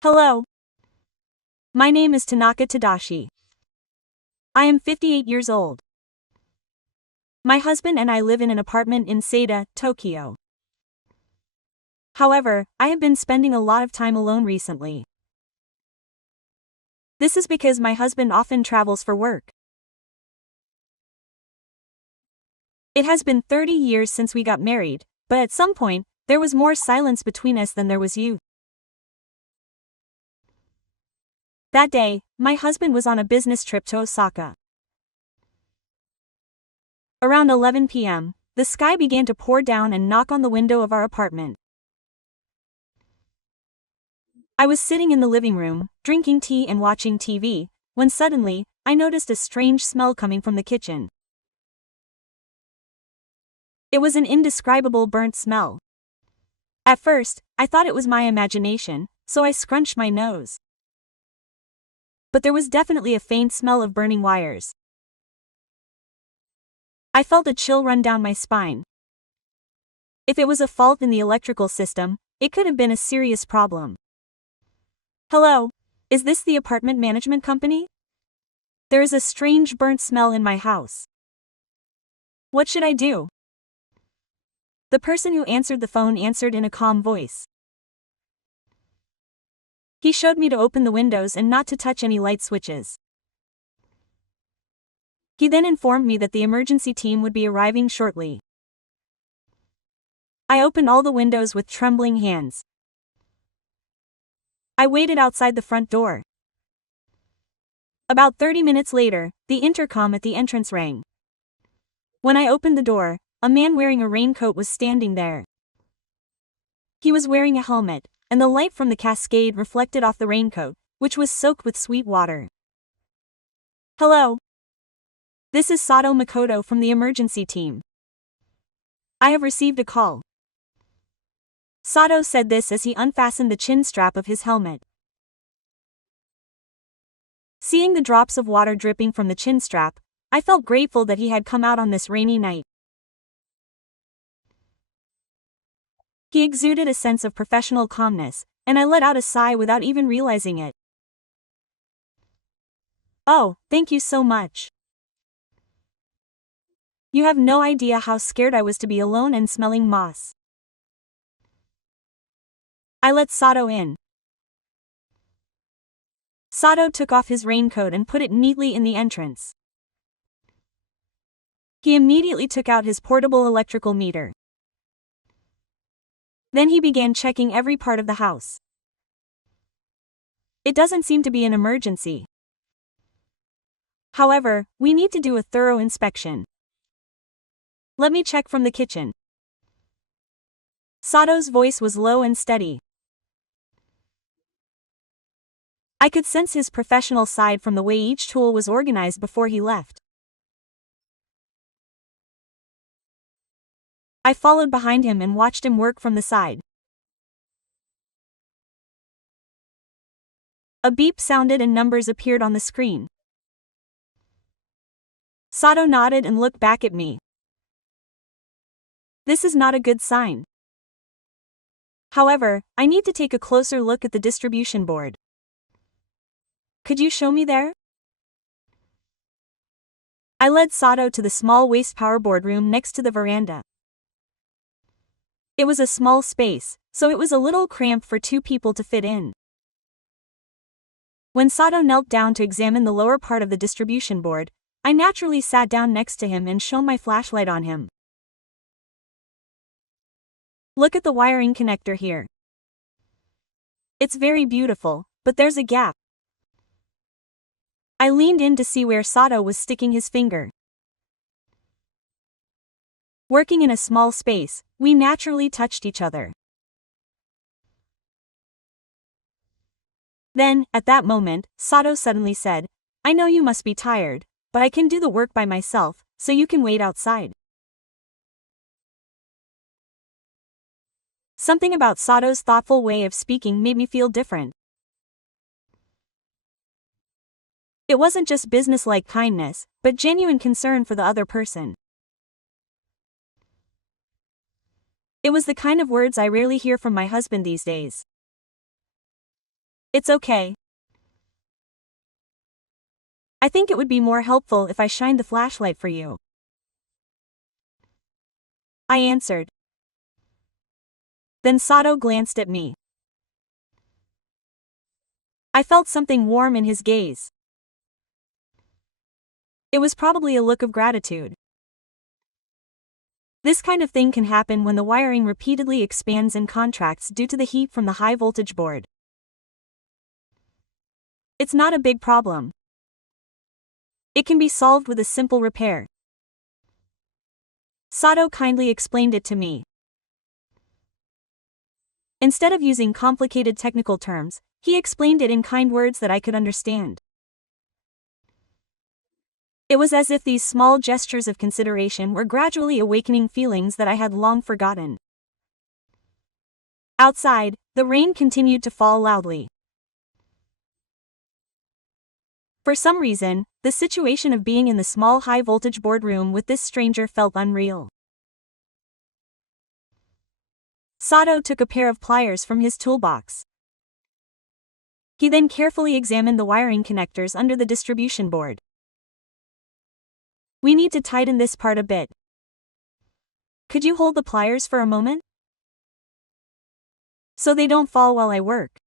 Hello. My name is Tanaka Tadashi. I am 58 years old. My husband and I live in an apartment in Saida, Tokyo. However, I have been spending a lot of time alone recently. This is because my husband often travels for work. It has been 30 years since we got married, but at some point, there was more silence between us than there was youth. That day, my husband was on a business trip to Osaka. Around 11 p.m., the sky began to pour down and knock on the window of our apartment. I was sitting in the living room, drinking tea and watching TV, when suddenly, I noticed a strange smell coming from the kitchen. It was an indescribable burnt smell. At first, I thought it was my imagination, so I scrunched my nose. But there was definitely a faint smell of burning wires. I felt a chill run down my spine. If it was a fault in the electrical system, it could have been a serious problem. Hello, is this the apartment management company? There is a strange burnt smell in my house. What should I do? The person who answered the phone answered in a calm voice. He showed me to open the windows and not to touch any light switches. He then informed me that the emergency team would be arriving shortly. I opened all the windows with trembling hands. I waited outside the front door. About 30 minutes later, the intercom at the entrance rang. When I opened the door, a man wearing a raincoat was standing there. He was wearing a helmet, and the light from the cascade reflected off the raincoat, which was soaked with sweet water. Hello. This is Sato Makoto from the emergency team. I have received a call. Sato said this as he unfastened the chin strap of his helmet. Seeing the drops of water dripping from the chin strap, I felt grateful that he had come out on this rainy night. He exuded a sense of professional calmness, and I let out a sigh without even realizing it. Oh, thank you so much. You have no idea how scared I was to be alone and smelling moss. I let Sato in. Sato took off his raincoat and put it neatly in the entrance. He immediately took out his portable electrical meter. Then he began checking every part of the house. It doesn't seem to be an emergency. However, we need to do a thorough inspection. Let me check from the kitchen. Sato's voice was low and steady. I could sense his professional side from the way each tool was organized before he left. I followed behind him and watched him work from the side. A beep sounded and numbers appeared on the screen. Sato nodded and looked back at me. This is not a good sign. However, I need to take a closer look at the distribution board. Could you show me there? I led Sato to the small waste power board room next to the veranda. It was a small space, so it was a little cramped for two people to fit in. When Sato knelt down to examine the lower part of the distribution board, I naturally sat down next to him and shone my flashlight on him. Look at the wiring connector here. It's very beautiful, but there's a gap. I leaned in to see where Sato was sticking his finger. Working in a small space, we naturally touched each other. Then, at that moment, Sato suddenly said, I know you must be tired, but I can do the work by myself, so you can wait outside. Something about Sato's thoughtful way of speaking made me feel different. It wasn't just business-like kindness, but genuine concern for the other person. It was the kind of words I rarely hear from my husband these days. It's okay. I think it would be more helpful if I shined the flashlight for you, I answered. Then Sato glanced at me. I felt something warm in his gaze. It was probably a look of gratitude. This kind of thing can happen when the wiring repeatedly expands and contracts due to the heat from the high voltage board. It's not a big problem. It can be solved with a simple repair. Sato kindly explained it to me. Instead of using complicated technical terms, he explained it in kind words that I could understand. It was as if these small gestures of consideration were gradually awakening feelings that I had long forgotten. Outside, the rain continued to fall loudly. For some reason, the situation of being in the small high-voltage boardroom with this stranger felt unreal. Sato took a pair of pliers from his toolbox. He then carefully examined the wiring connectors under the distribution board. We need to tighten this part a bit. Could you hold the pliers for a moment? So they don't fall while I work.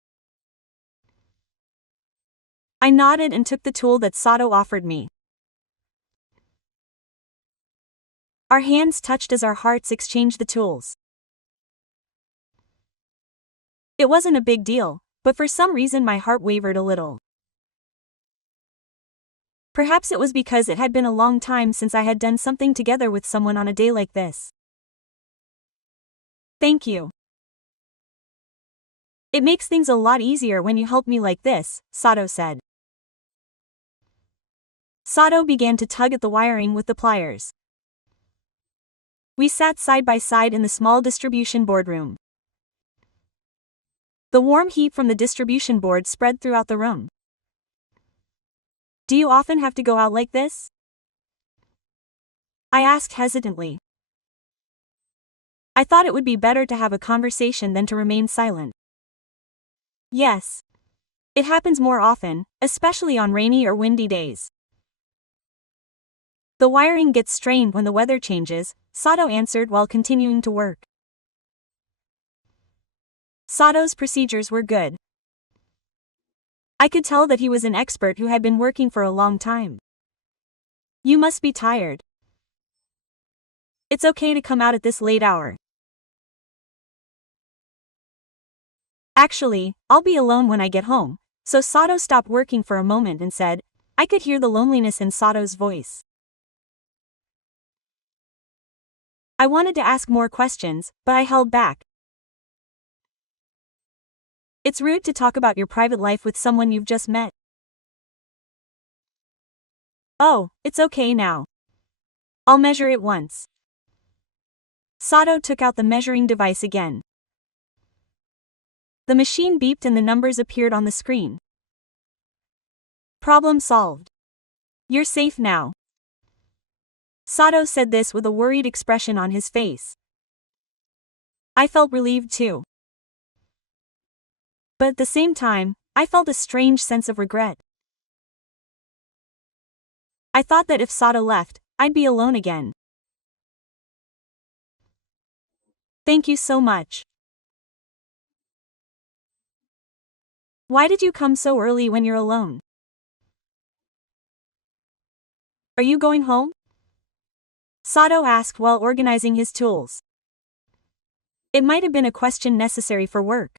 I nodded and took the tool that Sato offered me. Our hands touched as our hearts exchanged the tools. It wasn't a big deal, but for some reason my heart wavered a little. Perhaps it was because it had been a long time since I had done something together with someone on a day like this. Thank you. It makes things a lot easier when you help me like this, Sato said. Sato began to tug at the wiring with the pliers. We sat side by side in the small distribution boardroom. The warm heat from the distribution board spread throughout the room. Do you often have to go out like this? I asked hesitantly. I thought it would be better to have a conversation than to remain silent. Yes. It happens more often, especially on rainy or windy days. The wiring gets strained when the weather changes, Sato answered while continuing to work. Sato's procedures were good. I could tell that he was an expert who had been working for a long time. You must be tired. It's okay to come out at this late hour. Actually, I'll be alone when I get home, so Sato stopped working for a moment and said, I could hear the loneliness in Sato's voice. I wanted to ask more questions, but I held back. It's rude to talk about your private life with someone you've just met. Oh, it's okay now. I'll measure it once. Sato took out the measuring device again. The machine beeped and the numbers appeared on the screen. Problem solved. You're safe now. Sato said this with a worried expression on his face. I felt relieved too. But at the same time, I felt a strange sense of regret. I thought that if Sato left, I'd be alone again. Thank you so much. Why did you come so early when you're alone? Are you going home? Sato asked while organizing his tools. It might have been a question necessary for work.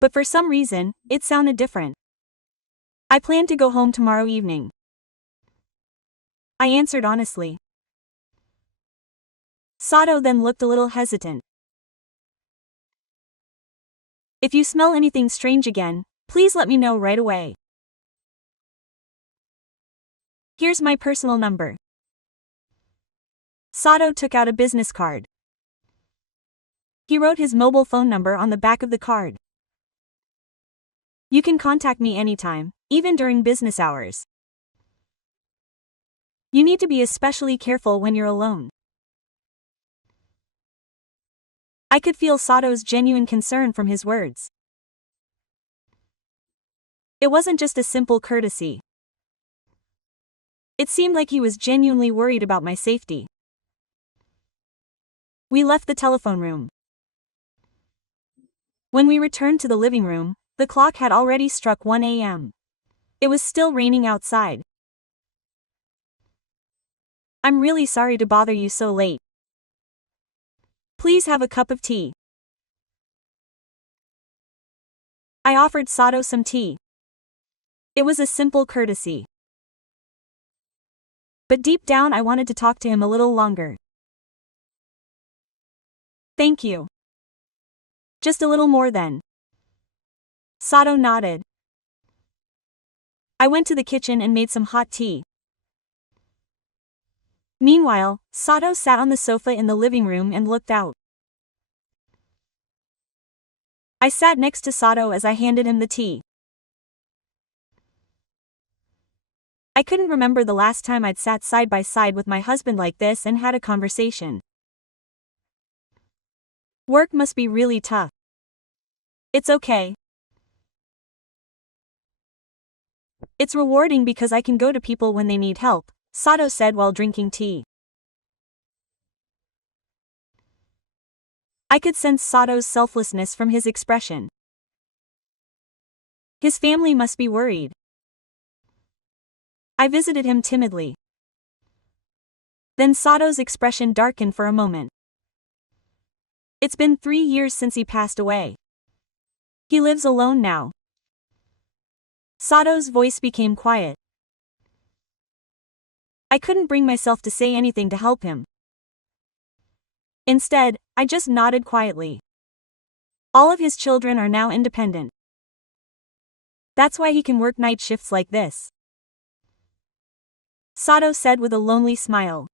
But for some reason, it sounded different. I plan to go home tomorrow evening. I answered honestly. Sato then looked a little hesitant. If you smell anything strange again, please let me know right away. Here's my personal number. Sato took out a business card. He wrote his mobile phone number on the back of the card. You can contact me anytime, even during business hours. You need to be especially careful when you're alone. I could feel Sato's genuine concern from his words. It wasn't just a simple courtesy. It seemed like he was genuinely worried about my safety. We left the telephone room. When we returned to the living room, the clock had already struck 1 a.m. It was still raining outside. I'm really sorry to bother you so late. Please have a cup of tea. I offered Sato some tea. It was a simple courtesy. But deep down I wanted to talk to him a little longer. Thank you. Just a little more then. Sato nodded. I went to the kitchen and made some hot tea. Meanwhile, Sato sat on the sofa in the living room and looked out. I sat next to Sato as I handed him the tea. I couldn't remember the last time I'd sat side by side with my husband like this and had a conversation. Work must be really tough. It's okay. It's rewarding because I can go to people when they need help, Sato said while drinking tea. I could sense Sato's selflessness from his expression. His family must be worried. I visited him timidly. Then Sato's expression darkened for a moment. It's been 3 years since he passed away. He lives alone now. Sato's voice became quiet. I couldn't bring myself to say anything to help him. Instead, I just nodded quietly. All of his children are now independent. That's why he can work night shifts like this, Sato said with a lonely smile.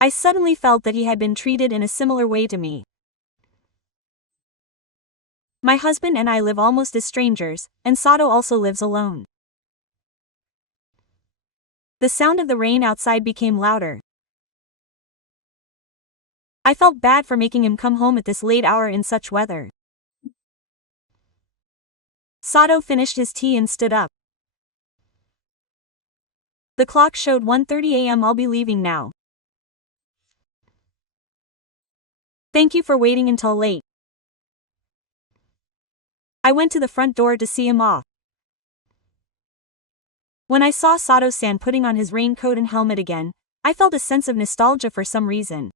I suddenly felt that he had been treated in a similar way to me. My husband and I live almost as strangers, and Sato also lives alone. The sound of the rain outside became louder. I felt bad for making him come home at this late hour in such weather. Sato finished his tea and stood up. The clock showed 1:30 a.m. I'll be leaving now. Thank you for waiting until late. I went to the front door to see him off. When I saw Sato-san putting on his raincoat and helmet again, I felt a sense of nostalgia for some reason.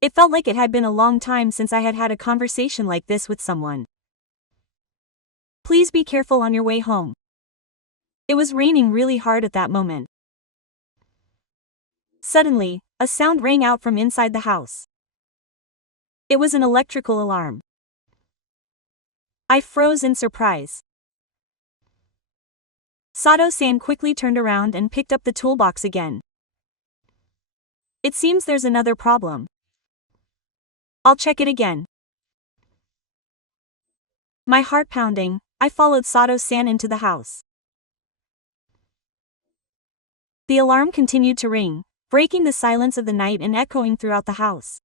It felt like it had been a long time since I had had a conversation like this with someone. Please be careful on your way home. It was raining really hard at that moment. Suddenly, a sound rang out from inside the house. It was an electrical alarm. I froze in surprise. Sato-san quickly turned around and picked up the toolbox again. It seems there's another problem. I'll check it again. My heart pounding, I followed Sato-san into the house. The alarm continued to ring, breaking the silence of the night and echoing throughout the house.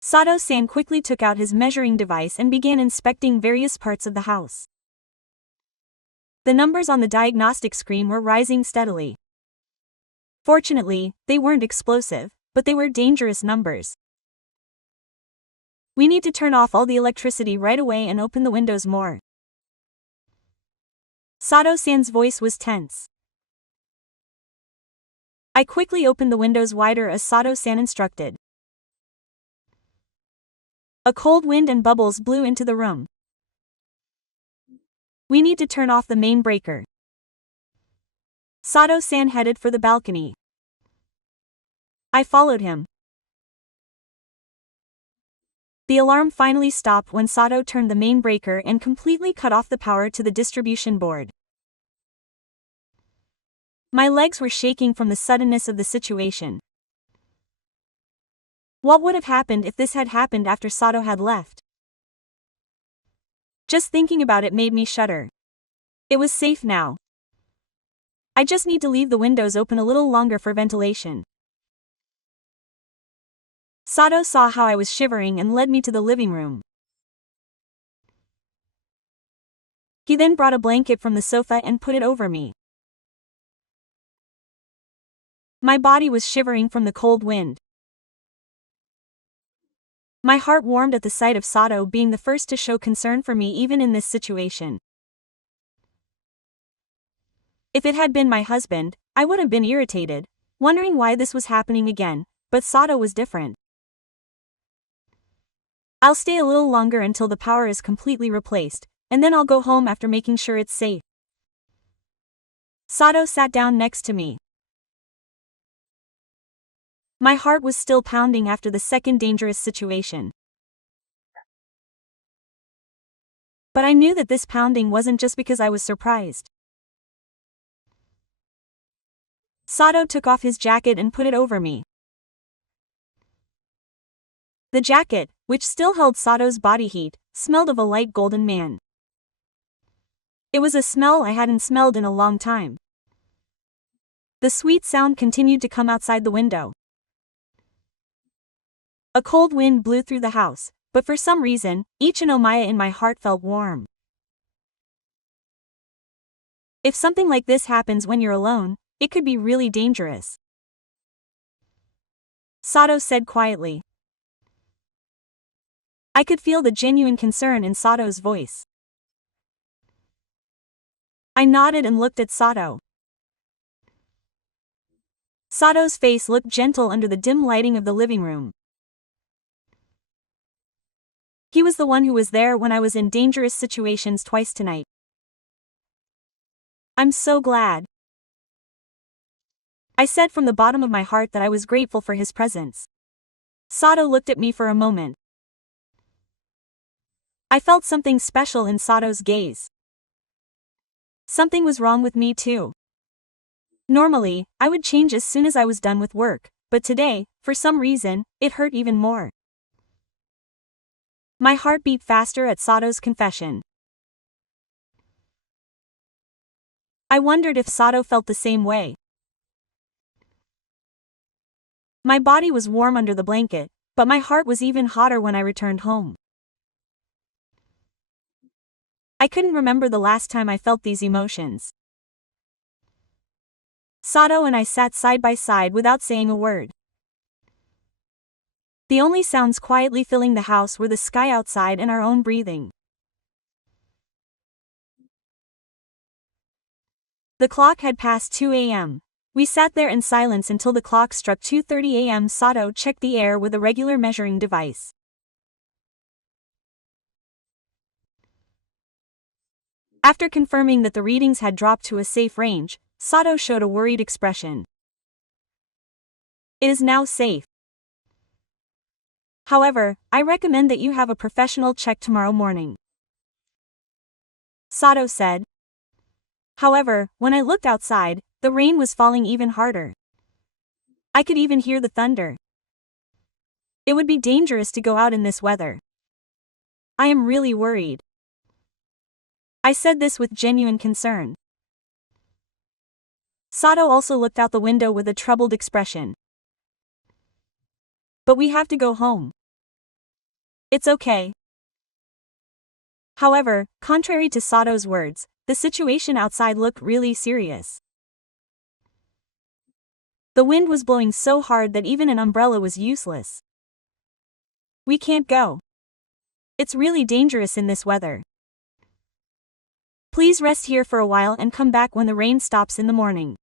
Sato-san quickly took out his measuring device and began inspecting various parts of the house. The numbers on the diagnostic screen were rising steadily. Fortunately, they weren't explosive, but they were dangerous numbers. We need to turn off all the electricity right away and open the windows more. Sato-san's voice was tense. I quickly opened the windows wider as Sato-san instructed. A cold wind and bubbles blew into the room. We need to turn off the main breaker. Sato-san headed for the balcony. I followed him. The alarm finally stopped when Sato turned the main breaker and completely cut off the power to the distribution board. My legs were shaking from the suddenness of the situation. What would have happened if this had happened after Sato had left? Just thinking about it made me shudder. It was safe now. I just need to leave the windows open a little longer for ventilation. Sato saw how I was shivering and led me to the living room. He then brought a blanket from the sofa and put it over me. My body was shivering from the cold wind. My heart warmed at the sight of Sato being the first to show concern for me even in this situation. If it had been my husband, I would have been irritated, wondering why this was happening again, but Sato was different. I'll stay a little longer until the power is completely replaced, and then I'll go home after making sure it's safe. Sato sat down next to me. My heart was still pounding after the second dangerous situation. But I knew that this pounding wasn't just because I was surprised. Sato took off his jacket and put it over me. The jacket, which still held Sato's body heat, smelled of a light golden man. It was a smell I hadn't smelled in a long time. The sweet sound continued to come outside the window. A cold wind blew through the house, but for some reason, each and Omaya in my heart felt warm. If something like this happens when you're alone, it could be really dangerous. Sato said quietly. I could feel the genuine concern in Sato's voice. I nodded and looked at Sato. Sato's face looked gentle under the dim lighting of the living room. He was the one who was there when I was in dangerous situations twice tonight. I'm so glad. I said from the bottom of my heart that I was grateful for his presence. Sato looked at me for a moment. I felt something special in Sato's gaze. Something was wrong with me too. Normally, I would change as soon as I was done with work, but today, for some reason, it hurt even more. My heart beat faster at Sato's confession. I wondered if Sato felt the same way. My body was warm under the blanket, but my heart was even hotter when I returned home. I couldn't remember the last time I felt these emotions. Sato and I sat side by side without saying a word. The only sounds quietly filling the house were the sky outside and our own breathing. The clock had passed 2 a.m. We sat there in silence until the clock struck 2:30 a.m. Sato checked the air with a regular measuring device. After confirming that the readings had dropped to a safe range, Sato showed a worried expression. It is now safe. However, I recommend that you have a professional check tomorrow morning. Sato said. However, when I looked outside, the rain was falling even harder. I could even hear the thunder. It would be dangerous to go out in this weather. I am really worried. I said this with genuine concern. Sato also looked out the window with a troubled expression. But we have to go home. It's okay. However, contrary to Sato's words, the situation outside looked really serious. The wind was blowing so hard that even an umbrella was useless. We can't go. It's really dangerous in this weather. Please rest here for a while and come back when the rain stops in the morning.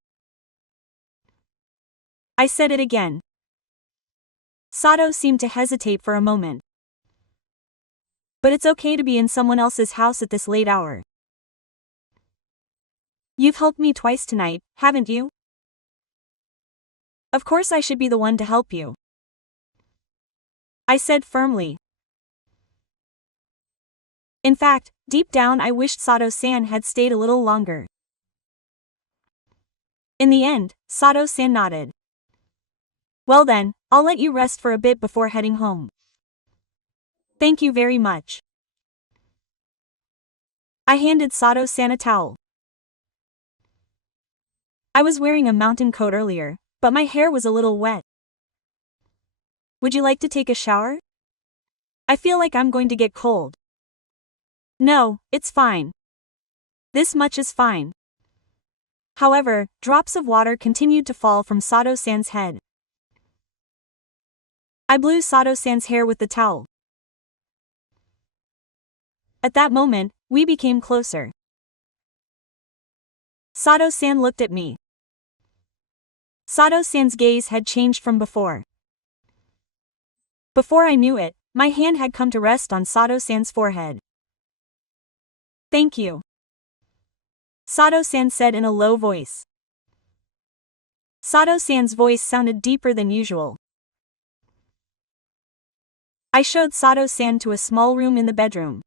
I said it again. Sato seemed to hesitate for a moment. But it's okay to be in someone else's house at this late hour. You've helped me twice tonight, haven't you? Of course I should be the one to help you. I said firmly. In fact, deep down I wished Sato-san had stayed a little longer. In the end, Sato-san nodded. Well then, I'll let you rest for a bit before heading home. Thank you very much. I handed Sato-san a towel. I was wearing a mountain coat earlier, but my hair was a little wet. Would you like to take a shower? I feel like I'm going to get cold. No, it's fine. This much is fine. However, drops of water continued to fall from Sato-san's head. I blew Sato-san's hair with the towel. At that moment, we became closer. Sato-san looked at me. Sato-san's gaze had changed from before. Before I knew it, my hand had come to rest on Sato-san's forehead. Thank you, Sato-san said in a low voice. Sato-san's voice sounded deeper than usual. I showed Sato-san to a small room in the bedroom.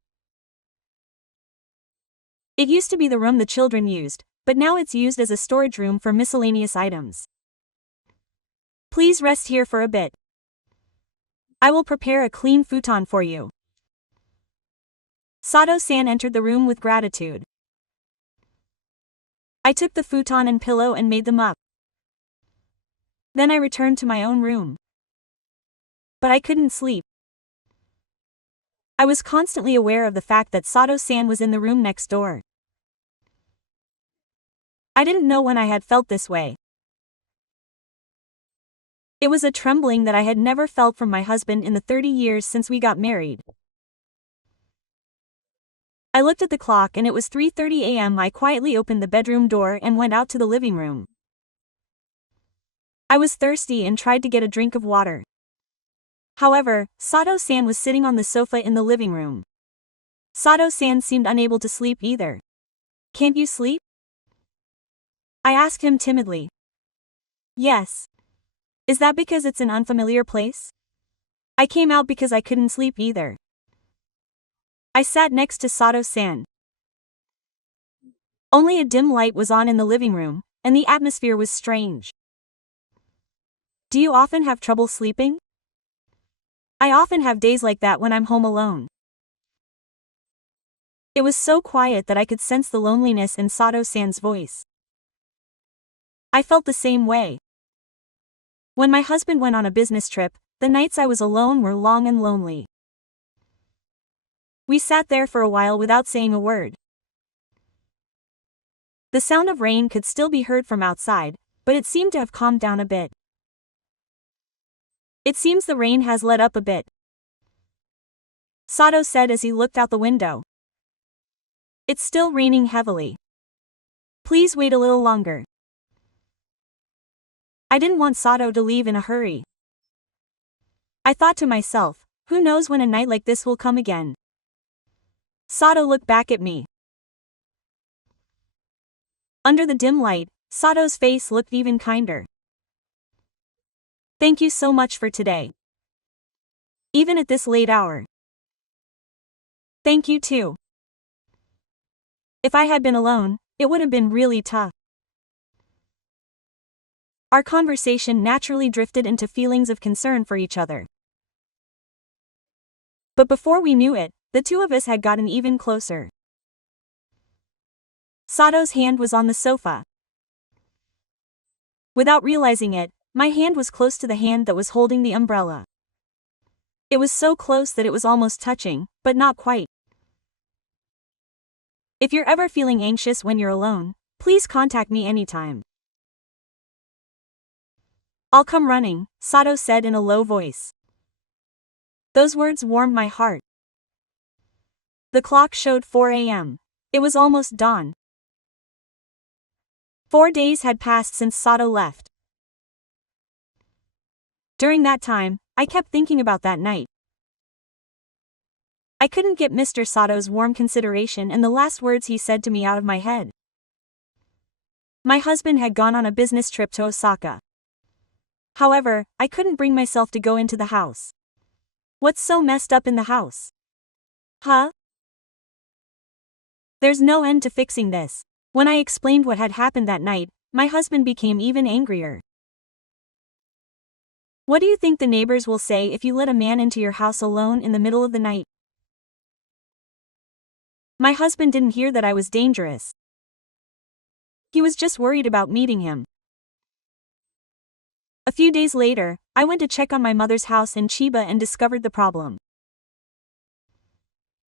It used to be the room the children used, but now it's used as a storage room for miscellaneous items. Please rest here for a bit. I will prepare a clean futon for you. Sato-san entered the room with gratitude. I took the futon and pillow and made them up. Then I returned to my own room. But I couldn't sleep. I was constantly aware of the fact that Sato-san was in the room next door. I didn't know when I had felt this way. It was a trembling that I had never felt from my husband in the 30 years since we got married. I looked at the clock and it was 3:30 a.m. I quietly opened the bedroom door and went out to the living room. I was thirsty and tried to get a drink of water. However, Sato-san was sitting on the sofa in the living room. Sato-san seemed unable to sleep either. Can't you sleep? I asked him timidly. Yes. Is that because it's an unfamiliar place? I came out because I couldn't sleep either. I sat next to Sato-san. Only a dim light was on in the living room, and the atmosphere was strange. Do you often have trouble sleeping? I often have days like that when I'm home alone. It was so quiet that I could sense the loneliness in Sato-san's voice. I felt the same way. When my husband went on a business trip, the nights I was alone were long and lonely. We sat there for a while without saying a word. The sound of rain could still be heard from outside, but it seemed to have calmed down a bit. It seems the rain has let up a bit, Sato said as he looked out the window. It's still raining heavily. Please wait a little longer. I didn't want Sato to leave in a hurry. I thought to myself, who knows when a night like this will come again. Sato looked back at me. Under the dim light, Sato's face looked even kinder. Thank you so much for today. Even at this late hour. Thank you too. If I had been alone, it would have been really tough. Our conversation naturally drifted into feelings of concern for each other. But before we knew it, the two of us had gotten even closer. Sato's hand was on the sofa. Without realizing it, my hand was close to the hand that was holding the umbrella. It was so close that it was almost touching, but not quite. If you're ever feeling anxious when you're alone, please contact me anytime. I'll come running, Sato said in a low voice. Those words warmed my heart. The clock showed 4 a.m. It was almost dawn. 4 days had passed since Sato left. During that time, I kept thinking about that night. I couldn't get Mr. Sato's warm consideration and the last words he said to me out of my head. My husband had gone on a business trip to Osaka. However, I couldn't bring myself to go into the house. What's so messed up in the house? Huh? There's no end to fixing this. When I explained what had happened that night, my husband became even angrier. What do you think the neighbors will say if you let a man into your house alone in the middle of the night? My husband didn't hear that I was dangerous. He was just worried about meeting him. A few days later, I went to check on my mother's house in Chiba and discovered the problem.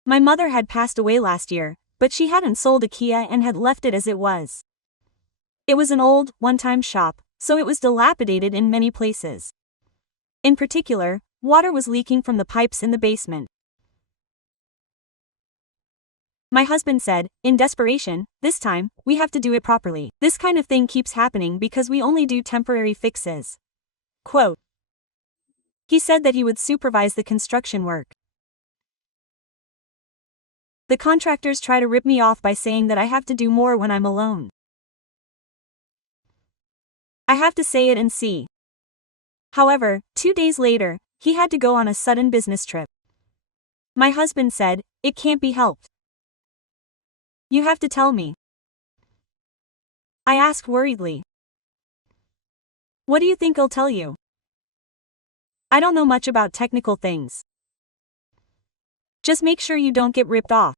My mother had passed away last year, but she hadn't sold a Kia and had left it as it was. It was an old, one-time shop, so it was dilapidated in many places. In particular, water was leaking from the pipes in the basement. My husband said, in desperation, "This time, we have to do it properly. This kind of thing keeps happening because we only do temporary fixes." Quote. He said that he would supervise the construction work. The contractors try to rip me off by saying that I have to do more when I'm alone. I have to say it and see. However, 2 days later, he had to go on a sudden business trip. My husband said, "It can't be helped. You have to tell me." I asked worriedly. "What do you think I'll tell you? I don't know much about technical things. Just make sure you don't get ripped off.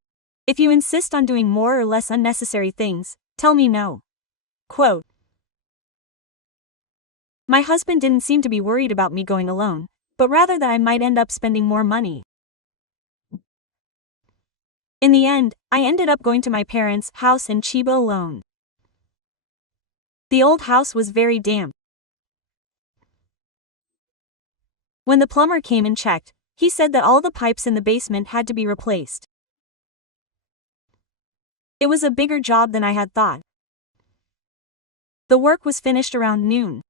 If you insist on doing more or less unnecessary things, tell me no." Quote. My husband didn't seem to be worried about me going alone, but rather that I might end up spending more money. In the end, I ended up going to my parents' house in Chiba alone. The old house was very damp. When the plumber came and checked, he said that all the pipes in the basement had to be replaced. It was a bigger job than I had thought. The work was finished around noon.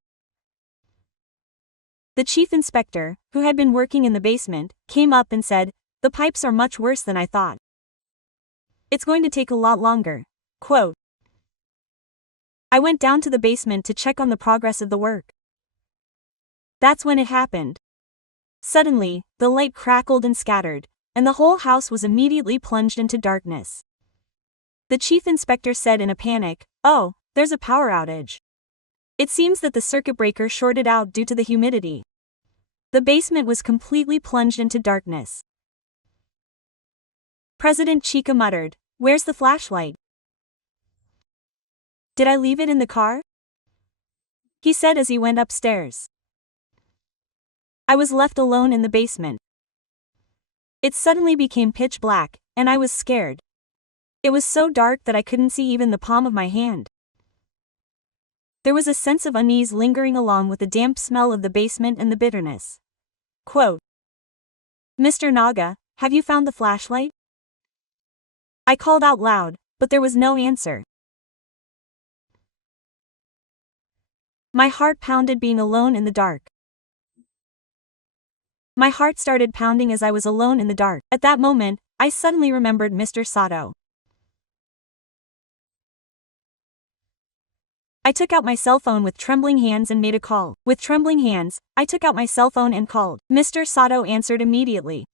The chief inspector, who had been working in the basement, came up and said, "The pipes are much worse than I thought. It's going to take a lot longer." Quote. I went down to the basement to check on the progress of the work. That's when it happened. Suddenly, the light crackled and scattered, and the whole house was immediately plunged into darkness. The chief inspector said in a panic, "Oh, there's a power outage. It seems that the circuit breaker shorted out due to the humidity." The basement was completely plunged into darkness. President Chika muttered, "Where's the flashlight? Did I leave it in the car?" He said as he went upstairs. I was left alone in the basement. It suddenly became pitch black, and I was scared. It was so dark that I couldn't see even the palm of my hand. There was a sense of unease lingering along with the damp smell of the basement and the bitterness. Quote. "Mr. Naga, have you found the flashlight?" I called out loud, but there was no answer. My heart pounded being alone in the dark. My heart started pounding as I was alone in the dark. At that moment, I suddenly remembered Mr. Sato. I took out my cell phone with trembling hands and made a call. With trembling hands, I took out my cell phone and called. Mr. Sato answered immediately.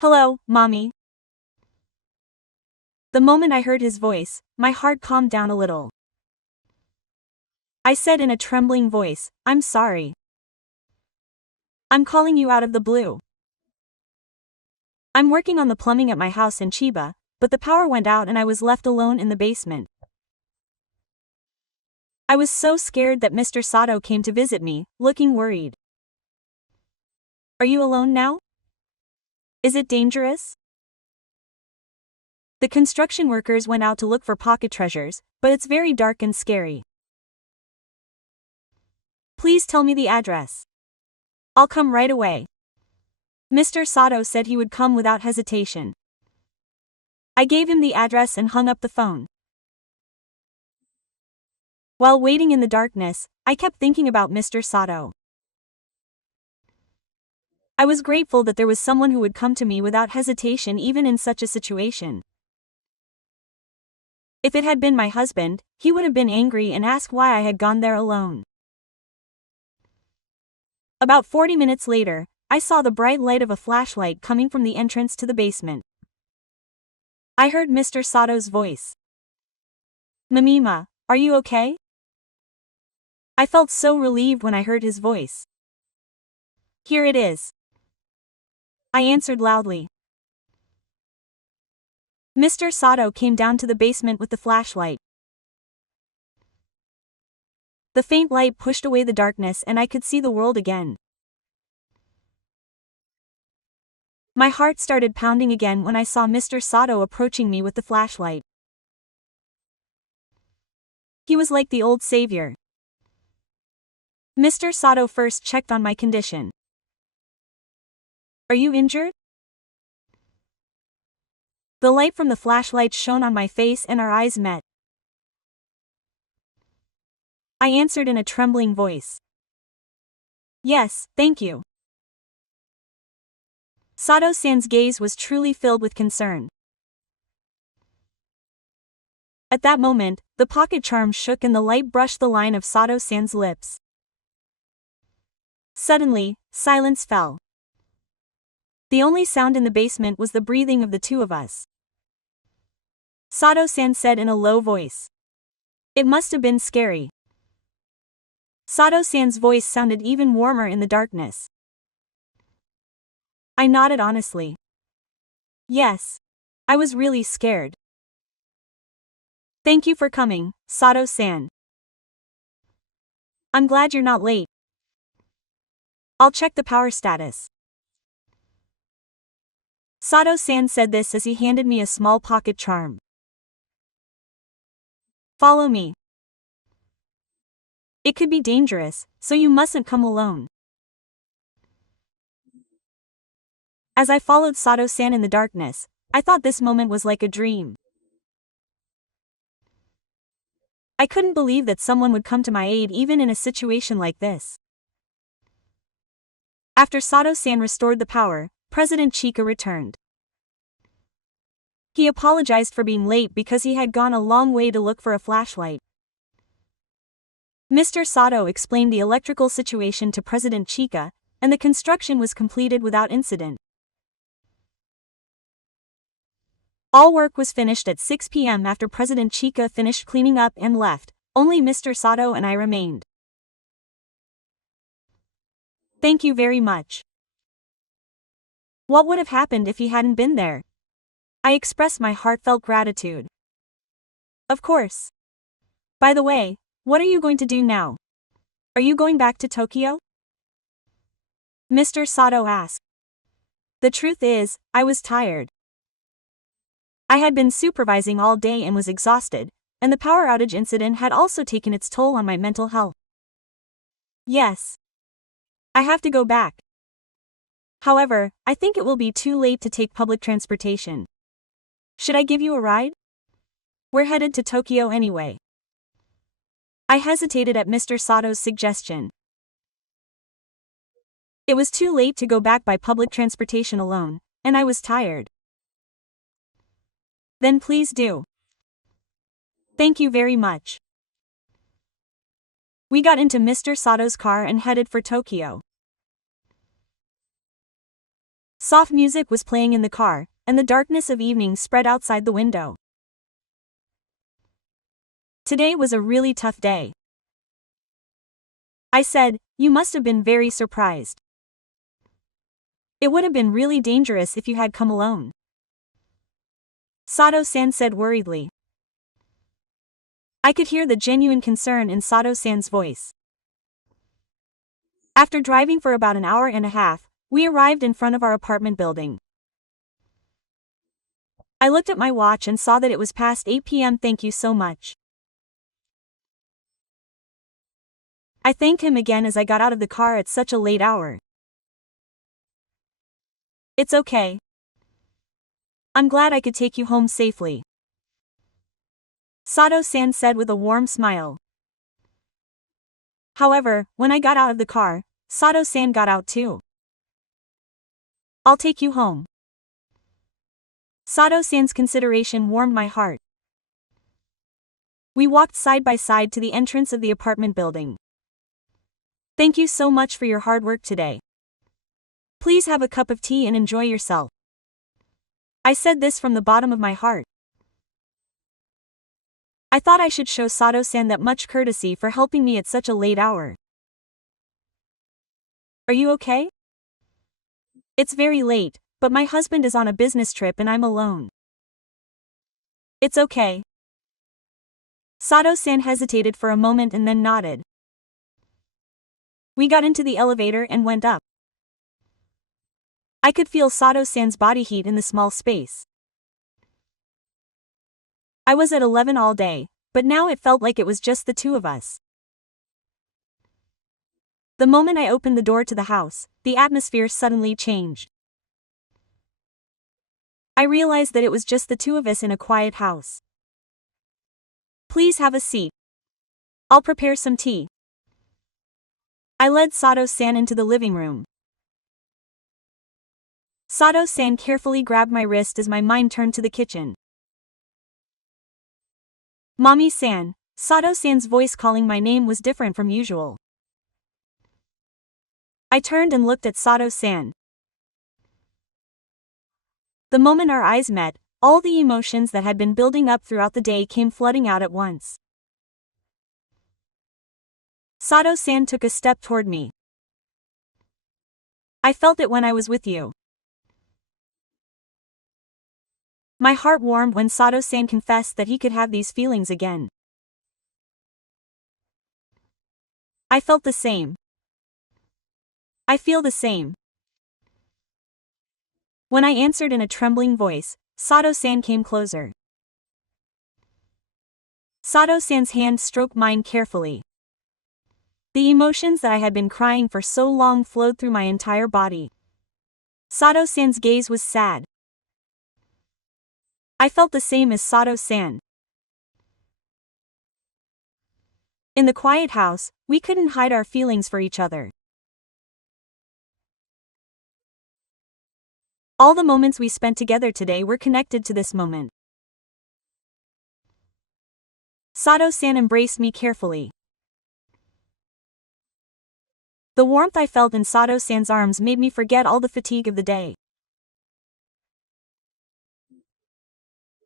"Hello, Mommy." The moment I heard his voice, my heart calmed down a little. I said in a trembling voice, "I'm sorry. I'm calling you out of the blue. I'm working on the plumbing at my house in Chiba, but the power went out and I was left alone in the basement. I was so scared that Mr. Sato came to visit me, looking worried. Are you alone now? Is it dangerous?" The construction workers went out to look for pocket treasures, but it's very dark and scary. Please tell me the address. I'll come right away. Mr. Sato said he would come without hesitation. I gave him the address and hung up the phone. While waiting in the darkness, I kept thinking about Mr. Sato. I was grateful that there was someone who would come to me without hesitation even in such a situation. If it had been my husband, he would have been angry and asked why I had gone there alone. About 40 minutes later, I saw the bright light of a flashlight coming from the entrance to the basement. I heard Mr. Sato's voice. "Mamima, are you okay?" I felt so relieved when I heard his voice. "Here it is," I answered loudly. Mr. Sato came down to the basement with the flashlight. The faint light pushed away the darkness and I could see the world again. My heart started pounding again when I saw Mr. Sato approaching me with the flashlight. He was like the old savior. Mr. Sato first checked on my condition. Are you injured? The light from the flashlight shone on my face and our eyes met. I answered in a trembling voice. Yes, thank you. Sato-san's gaze was truly filled with concern. At that moment, the pocket charm shook and the light brushed the line of Sato-san's lips. Suddenly, silence fell. The only sound in the basement was the breathing of the two of us. Sato-san said in a low voice. It must have been scary. Sato-san's voice sounded even warmer in the darkness. I nodded honestly. Yes. I was really scared. Thank you for coming, Sato-san. I'm glad you're not late. I'll check the power status. Sato-san said this as he handed me a small pocket charm. Follow me. It could be dangerous, so you mustn't come alone. As I followed Sato-san in the darkness, I thought this moment was like a dream. I couldn't believe that someone would come to my aid even in a situation like this. After Sato-san restored the power, President Chika returned. He apologized for being late because he had gone a long way to look for a flashlight. Mr. Sato explained the electrical situation to President Chika, and the construction was completed without incident. All work was finished at 6 p.m. after President Chika finished cleaning up and left. Only Mr. Sato and I remained. Thank you very much. What would have happened if he hadn't been there? I expressed my heartfelt gratitude. Of course. By the way, what are you going to do now? Are you going back to Tokyo? Mr. Sato asked. The truth is, I was tired. I had been supervising all day and was exhausted, and the power outage incident had also taken its toll on my mental health. Yes. I have to go back. However, I think it will be too late to take public transportation. Should I give you a ride? We're headed to Tokyo anyway. I hesitated at Mr. Sato's suggestion. It was too late to go back by public transportation alone, and I was tired. Then please do. Thank you very much. We got into Mr. Sato's car and headed for Tokyo. Soft music was playing in the car, and the darkness of evening spread outside the window. Today was a really tough day. I said, you must have been very surprised. It would have been really dangerous if you had come alone. Sato-san said worriedly. I could hear the genuine concern in Sato-san's voice. After driving for about an hour and a half, we arrived in front of our apartment building. I looked at my watch and saw that it was past 8 p.m. Thank you so much. I thanked him again as I got out of the car at such a late hour. It's okay. I'm glad I could take you home safely. Sato-san said with a warm smile. However, when I got out of the car, Sato-san got out too. I'll take you home. Sato-san's consideration warmed my heart. We walked side by side to the entrance of the apartment building. Thank you so much for your hard work today. Please have a cup of tea and enjoy yourself. I said this from the bottom of my heart. I thought I should show Sato-san that much courtesy for helping me at such a late hour. Are you okay? It's very late, but my husband is on a business trip and I'm alone. It's okay. Sato-san hesitated for a moment and then nodded. We got into the elevator and went up. I could feel Sato-san's body heat in the small space. I was at 11 all day, but now it felt like it was just the two of us. The moment I opened the door to the house, the atmosphere suddenly changed. I realized that it was just the two of us in a quiet house. Please have a seat. I'll prepare some tea. I led Sato-san into the living room. Sato-san carefully grabbed my wrist as my mind turned to the kitchen. Mommy-san, Sato-san's voice calling my name was different from usual. I turned and looked at Sato-san. The moment our eyes met, all the emotions that had been building up throughout the day came flooding out at once. Sato-san took a step toward me. I felt it when I was with you. My heart warmed when Sato-san confessed that he could have these feelings again. I felt the same. I feel the same. When I answered in a trembling voice, Sato-san came closer. Sato-san's hand stroked mine carefully. The emotions that I had been crying for so long flowed through my entire body. Sato-san's gaze was sad. I felt the same as Sato-san. In the quiet house, we couldn't hide our feelings for each other. All the moments we spent together today were connected to this moment. Sato-san embraced me carefully. The warmth I felt in Sato-san's arms made me forget all the fatigue of the day.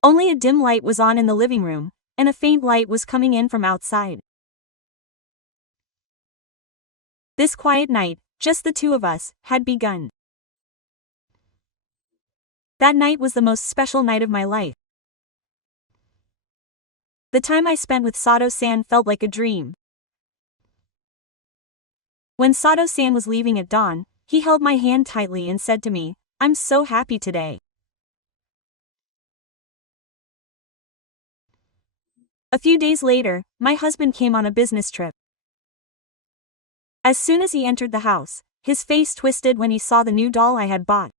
Only a dim light was on in the living room, and a faint light was coming in from outside. This quiet night, just the two of us, had begun. That night was the most special night of my life. The time I spent with Sato-san felt like a dream. When Sato-san was leaving at dawn, he held my hand tightly and said to me, "I'm so happy today." A few days later, my husband came on a business trip. As soon as he entered the house, his face twisted when he saw the new doll I had bought.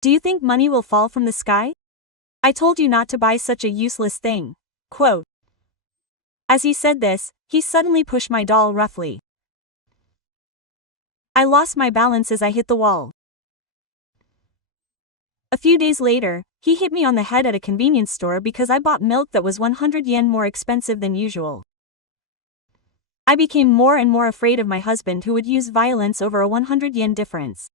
"Do you think money will fall from the sky? I told you not to buy such a useless thing." Quote. As he said this, he suddenly pushed my doll roughly. I lost my balance as I hit the wall. A few days later, he hit me on the head at a convenience store because I bought milk that was 100 yen more expensive than usual. I became more and more afraid of my husband, who would use violence over a 100 yen difference.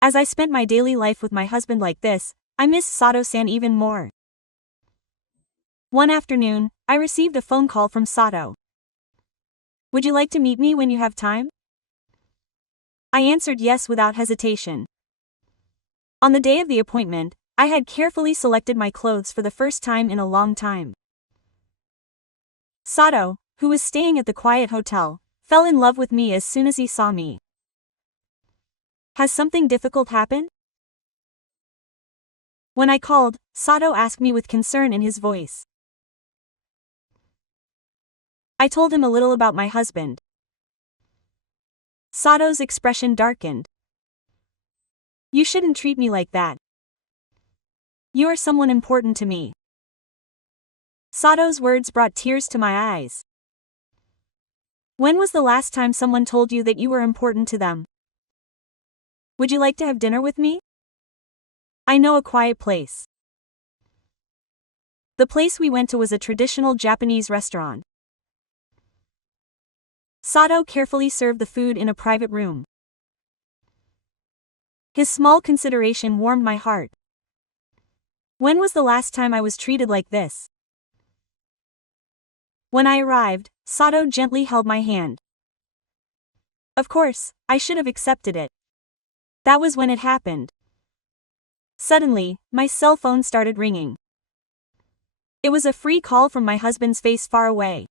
As I spent my daily life with my husband like this, I missed Sato-san even more. One afternoon, I received a phone call from Sato. "Would you like to meet me when you have time?" I answered yes without hesitation. On the day of the appointment, I had carefully selected my clothes for the first time in a long time. Sato, who was staying at the quiet hotel, fell in love with me as soon as he saw me. "Has something difficult happened?" When I called, Sato asked me with concern in his voice. I told him a little about my husband. Sato's expression darkened. "You shouldn't treat me like that. You are someone important to me." Sato's words brought tears to my eyes. "When was the last time someone told you that you were important to them? Would you like to have dinner with me? I know a quiet place." The place we went to was a traditional Japanese restaurant. Sato carefully served the food in a private room. His small consideration warmed my heart. When was the last time I was treated like this? When I arrived, Sato gently held my hand. Of course, I should have accepted it. That was when it happened. Suddenly, my cell phone started ringing. It was a free call from my husband's face far away.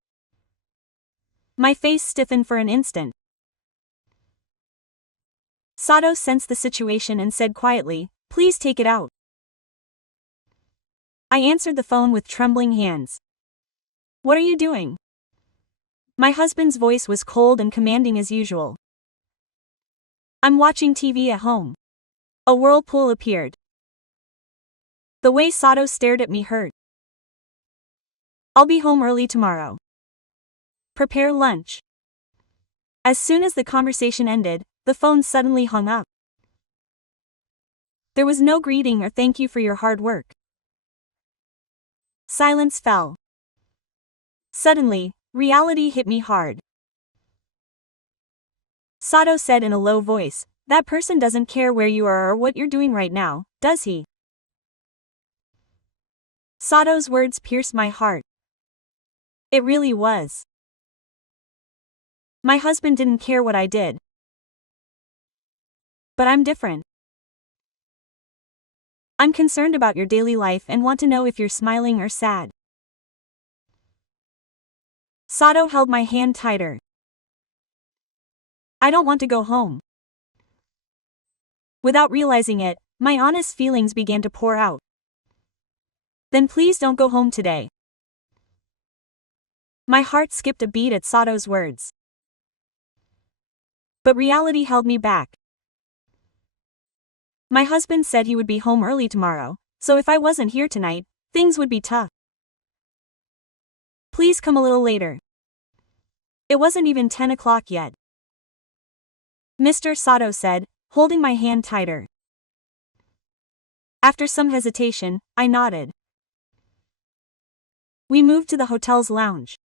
My face stiffened for an instant. Sato sensed the situation and said quietly, "Please take it out." I answered the phone with trembling hands. "What are you doing?" My husband's voice was cold and commanding as usual. "I'm watching TV at home." A whirlpool appeared. The way Sato stared at me hurt. "I'll be home early tomorrow. Prepare lunch." As soon as the conversation ended, the phone suddenly hung up. There was no greeting or thank you for your hard work. Silence fell. Suddenly, reality hit me hard. Sato said in a low voice, "That person doesn't care where you are or what you're doing right now, does he?" Sato's words pierced my heart. It really was. My husband didn't care what I did. But I'm different. I'm concerned about your daily life and want to know if you're smiling or sad. Sato held my hand tighter. I don't want to go home. Without realizing it, my honest feelings began to pour out. Then please don't go home today. My heart skipped a beat at Sato's words. But reality held me back. My husband said he would be home early tomorrow, so if I wasn't here tonight, things would be tough. Please come a little later. It wasn't even 10 o'clock yet. Mr. Sato said, holding my hand tighter. After some hesitation, I nodded. We moved to the hotel's lounge.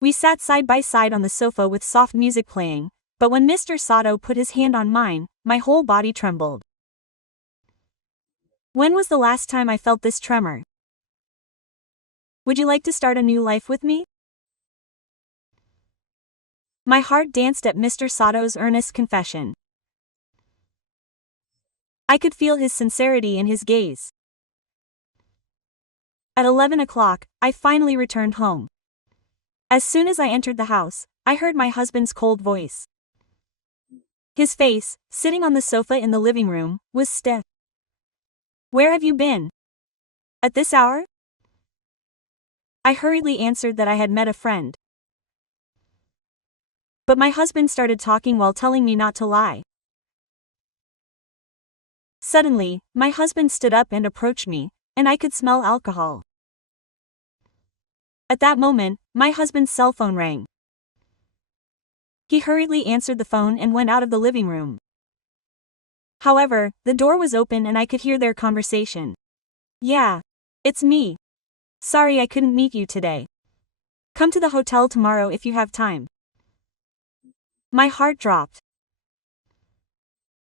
We sat side by side on the sofa with soft music playing, but when Mr. Sato put his hand on mine, my whole body trembled. When was the last time I felt this tremor? Would you like to start a new life with me? My heart danced at Mr. Sato's earnest confession. I could feel his sincerity in his gaze. At 11 o'clock, I finally returned home. As soon as I entered the house, I heard my husband's cold voice. His face, sitting on the sofa in the living room, was stiff. Where have you been? At this hour? I hurriedly answered that I had met a friend. But my husband started talking while telling me not to lie. Suddenly, my husband stood up and approached me, and I could smell alcohol. At that moment, my husband's cell phone rang. He hurriedly answered the phone and went out of the living room. However, the door was open and I could hear their conversation. Yeah, it's me. Sorry I couldn't meet you today. Come to the hotel tomorrow if you have time. My heart dropped.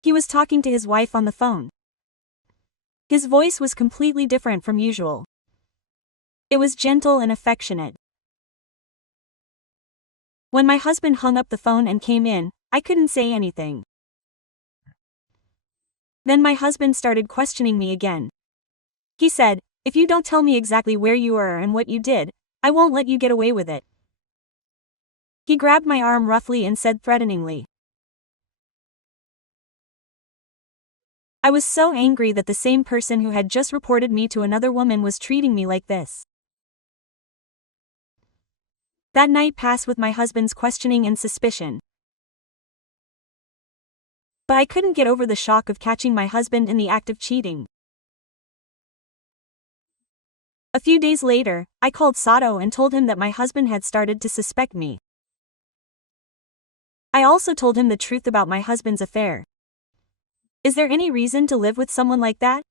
He was talking to his wife on the phone. His voice was completely different from usual. It was gentle and affectionate. When my husband hung up the phone and came in, I couldn't say anything. Then my husband started questioning me again. He said, "If you don't tell me exactly where you were and what you did, I won't let you get away with it." He grabbed my arm roughly and said threateningly. I was so angry that the same person who had just reported me to another woman was treating me like this. That night passed with my husband's questioning and suspicion. But I couldn't get over the shock of catching my husband in the act of cheating. A few days later, I called Sato and told him that my husband had started to suspect me. I also told him the truth about my husband's affair. Is there any reason to live with someone like that?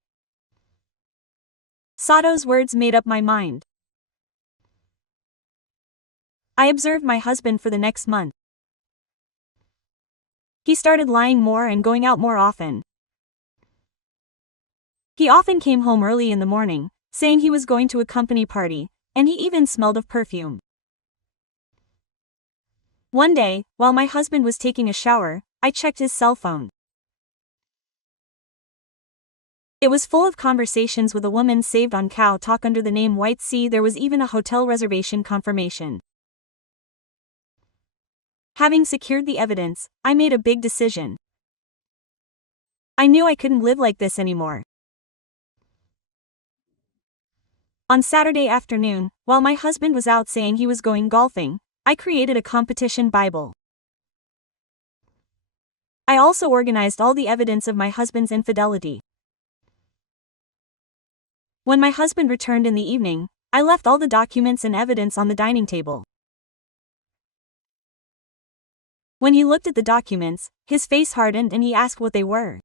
Sato's words made up my mind. I observed my husband for the next month. He started lying more and going out more often. He often came home early in the morning, saying he was going to a company party, and he even smelled of perfume. One day, while my husband was taking a shower, I checked his cell phone. It was full of conversations with a woman saved on Cow Talk under the name White Sea. There was even a hotel reservation confirmation. Having secured the evidence, I made a big decision. I knew I couldn't live like this anymore. On Saturday afternoon, while my husband was out saying he was going golfing, I created a competition Bible. I also organized all the evidence of my husband's infidelity. When my husband returned in the evening, I left all the documents and evidence on the dining table. When he looked at the documents, his face hardened and he asked what they were.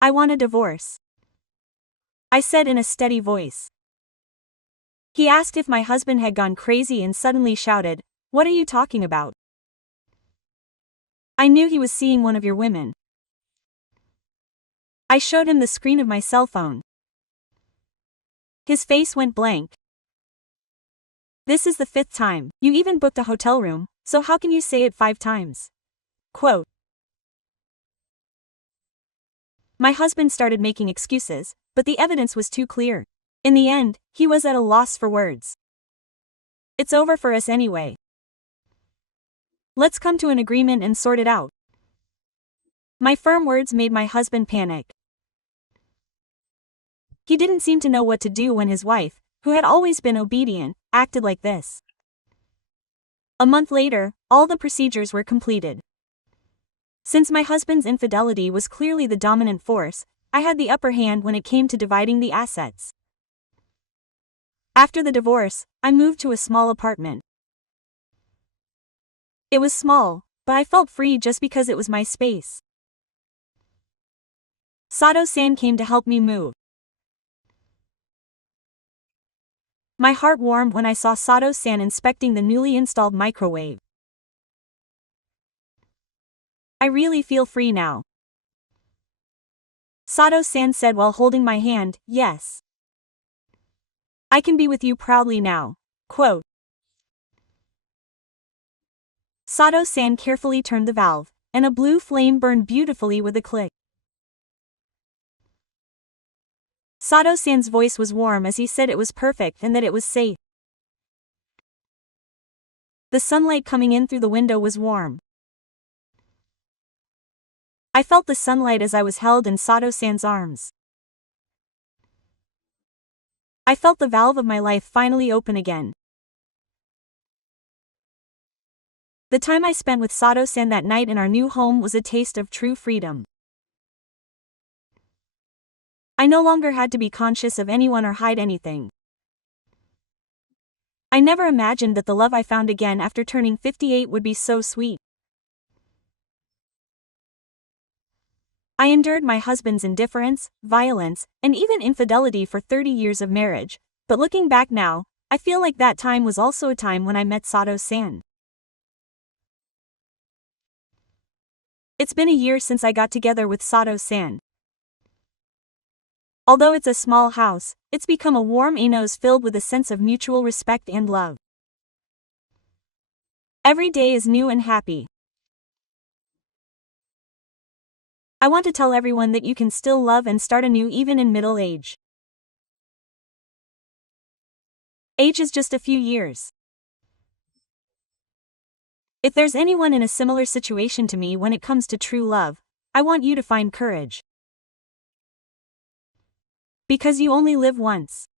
"I want a divorce," I said in a steady voice. He asked if my husband had gone crazy and suddenly shouted, "What are you talking about? I knew he was seeing one of your women." I showed him the screen of my cell phone. His face went blank. "This is the 5th time. You even booked a hotel room, so how can you say it 5 times? Quote. My husband started making excuses, but the evidence was too clear. In the end, he was at a loss for words. "It's over for us anyway. Let's come to an agreement and sort it out." My firm words made my husband panic. He didn't seem to know what to do when his wife, who had always been obedient, acted like this. A month later, all the procedures were completed. Since my husband's infidelity was clearly the dominant force, I had the upper hand when it came to dividing the assets. After the divorce, I moved to a small apartment. It was small, but I felt free just because it was my space. Sato-san came to help me move. My heart warmed when I saw Sato-san inspecting the newly installed microwave. "I really feel free now," Sato-san said while holding my hand. "Yes. I can be with you proudly now." Quote. Sato-san carefully turned the valve, and a blue flame burned beautifully with a click. Sato-san's voice was warm as he said it was perfect and that it was safe. The sunlight coming in through the window was warm. I felt the sunlight as I was held in Sato-san's arms. I felt the valve of my life finally open again. The time I spent with Sato-san that night in our new home was a taste of true freedom. I no longer had to be conscious of anyone or hide anything. I never imagined that the love I found again after turning 58 would be so sweet. I endured my husband's indifference, violence, and even infidelity for 30 years of marriage, but looking back now, I feel like that time was also a time when I met Sato-san. It's been a year since I got together with Sato-san. Although it's a small house, it's become a warm anos filled with a sense of mutual respect and love. Every day is new and happy. I want to tell everyone that you can still love and start anew even in middle age. Age is just a few years. If there's anyone in a similar situation to me when it comes to true love, I want you to find courage. Because you only live once.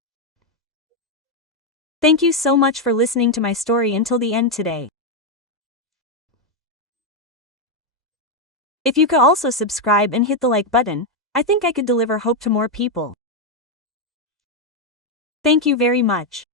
Thank you so much for listening to my story until the end today. If you could also subscribe and hit the like button, I think I could deliver hope to more people. Thank you very much.